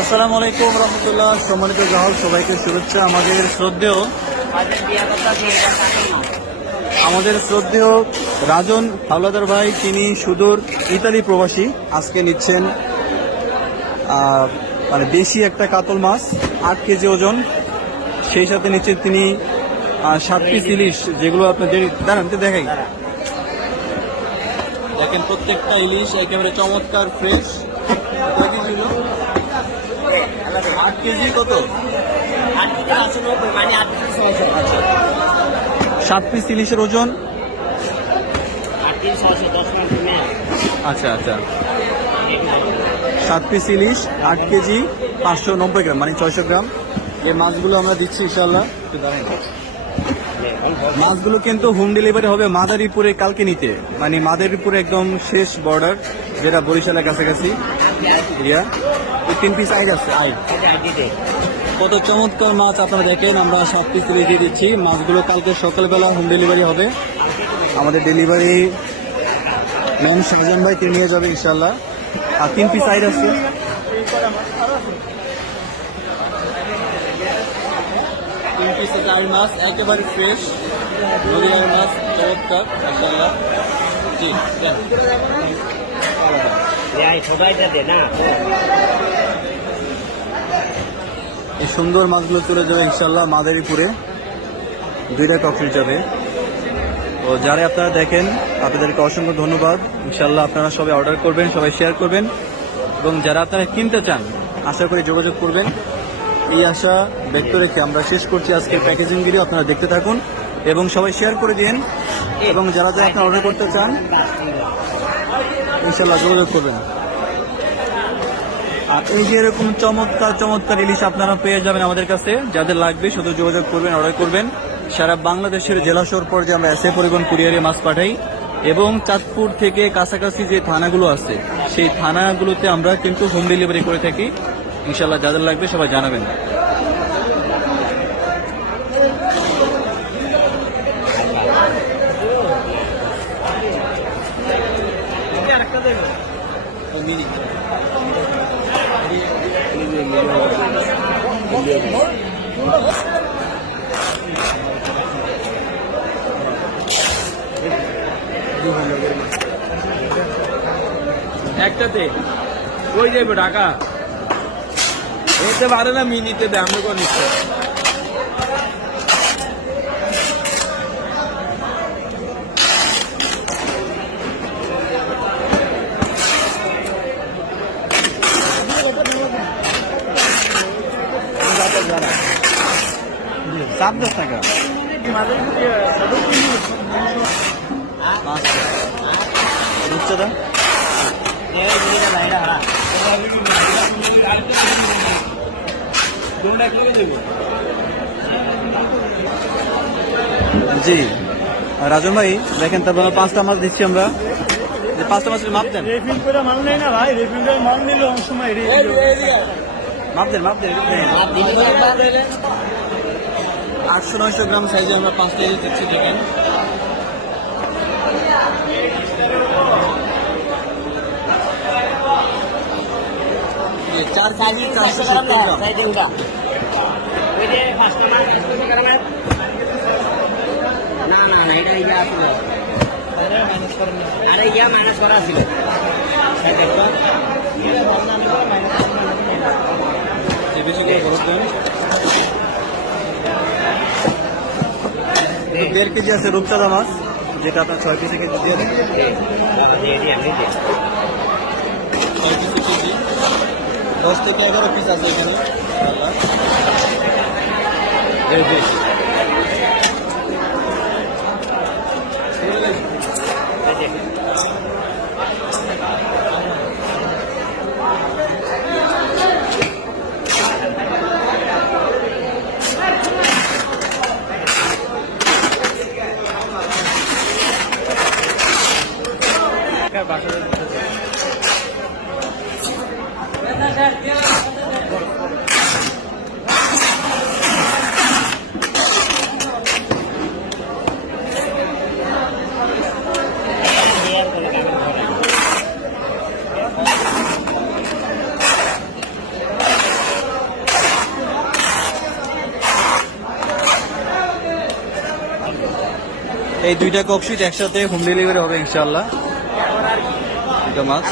আসসালামু আলাইকুম রহমতুল্লাহ। সম্মানিত গ্রাহক, সবাইকে শুভেচ্ছা। আমাদের শ্রদ্ধেয় আমাদের শ্রদ্ধেয় রাজন হাওলাদার ভাই, তিনি সুদূর ইতালি প্রবাসী। আজকে নিচ্ছেন মানে দেশি একটা কাতল মাছ, আট কেজি ওজন। সেই সাথে নিচ্ছেন তিনি সাত পিস ইলিশ, যেগুলো আপনাদের দাঁড়ান দেখাই। দেখেন, প্রত্যেকটা ইলিশ একেবারে চমৎকার ফ্রেশ আট কেজি কত? সাত পিস ইলিশের ওজন? আচ্ছা আচ্ছা। সাত পিস ইলিশ আট কেজি পাঁচশো নব্বই গ্রাম মানে ছয়শো গ্রাম। এই মাছগুলো আমরা দিচ্ছি ইনশাল্লাহ। মাছগুলো কিন্তু হোম ডেলিভারি হবে মাদারীপুরে কালকে নিতে। মানে মাদারীপুরে একদম শেষ বর্ডার যেটা বরিশালের কাছাকাছি। এরিয়া এই তিন পিস আইড আছে আইড কত চমৎকার মাছ আপনারা দেখেন, আমরা সব পিস দিয়ে দিচ্ছি। মাছগুলো কালকে সকালবেলা হোম ডেলিভারি হবে। আমাদের ডেলিভারি ম্যাম শাহজাহান ভাই, তিনি নিয়ে যাবে ইনশাল্লাহ আর তিন পিস আইড আছে তিন মাছ একেবারে ফ্রেশ মাছ চমৎকার জি। এই সুন্দর মাছগুলো চলে যাবে ইনশাল্লাহ মাদারীপুরে। দুইটা ককটেল যাবে। তো যারা আপনারা দেখেন, আপনাদেরকে অসংখ্য ধন্যবাদ। ইনশাল্লাহ আপনারা সবাই অর্ডার করবেন, সবাই শেয়ার করবেন। এবং যারা আপনারা কিনতে চান, আশা করি যোগাযোগ করবেন। এই আশা ব্যক্ত রেখে আমরা শেষ করছি আজকের প্যাকেজিং ভিডিও। আপনারা দেখতে থাকুন এবং সবাই শেয়ার করে দিন। এবং যারা যারা আপনারা অর্ডার করতে চান ইনশাল্লাহ যোগাযোগ করবেন। আর এই যে এরকম চমৎকার চমৎকার ইলিশ আপনারা পেয়ে যাবেন আমাদের কাছে। যাদের লাগবে শুধু যোগাযোগ করবেন, অর্ডার করবেন। সারা বাংলাদেশের জেলা শহর পর্যায়ে আমরা এসে পরিবহন কুরিয়ারে মাছ পাঠাই এবং চাঁদপুর থেকে কাছাকাছি যে থানাগুলো আছে, সেই থানাগুলোতে আমরা কিন্তু হোম ডেলিভারি করে থাকি। ইনশাল্লাহ যাদের লাগবে সবাই জানাবেন। একটাতে ওই যাবে ঢাকা? এতে পারে না মিনিটে দেয় আমরা কোন ইচ্ছা সাত দশ টাকা? রূপচাঁদা জি। রাজন ভাই দেখেন তারপর পাঁচটা মাছ দিচ্ছি আমরা। যে পাঁচটা মাছের মাপ দেন। রেফিল করে মাল নেই না ভাই রেফিল করে মাল নিল অনেক সময় মাপ দেন মাপ দেন। আটশো নয়শো গ্রাম সাইজে আমরা ইলিশ দিচ্ছি দেখেন। এই চার কেজি চারশো সত্তর গ্রাম না না না এটা ইয়া আরে ইয়া মাইনাস করা ছিল। দেখো। এই বেশি করে বের কেজি আছে রূপচাঁদা মাছ যেটা আপনার ছয় পিসে কেজি দিয়ে দেন ছয় পিসে কেজি দশ থেকে এগারো পিস আছে এখানে এই দুইটা ককশিট একসাথে হোম ডেলিভারি হবে ইনশাল্লাহ মাছ।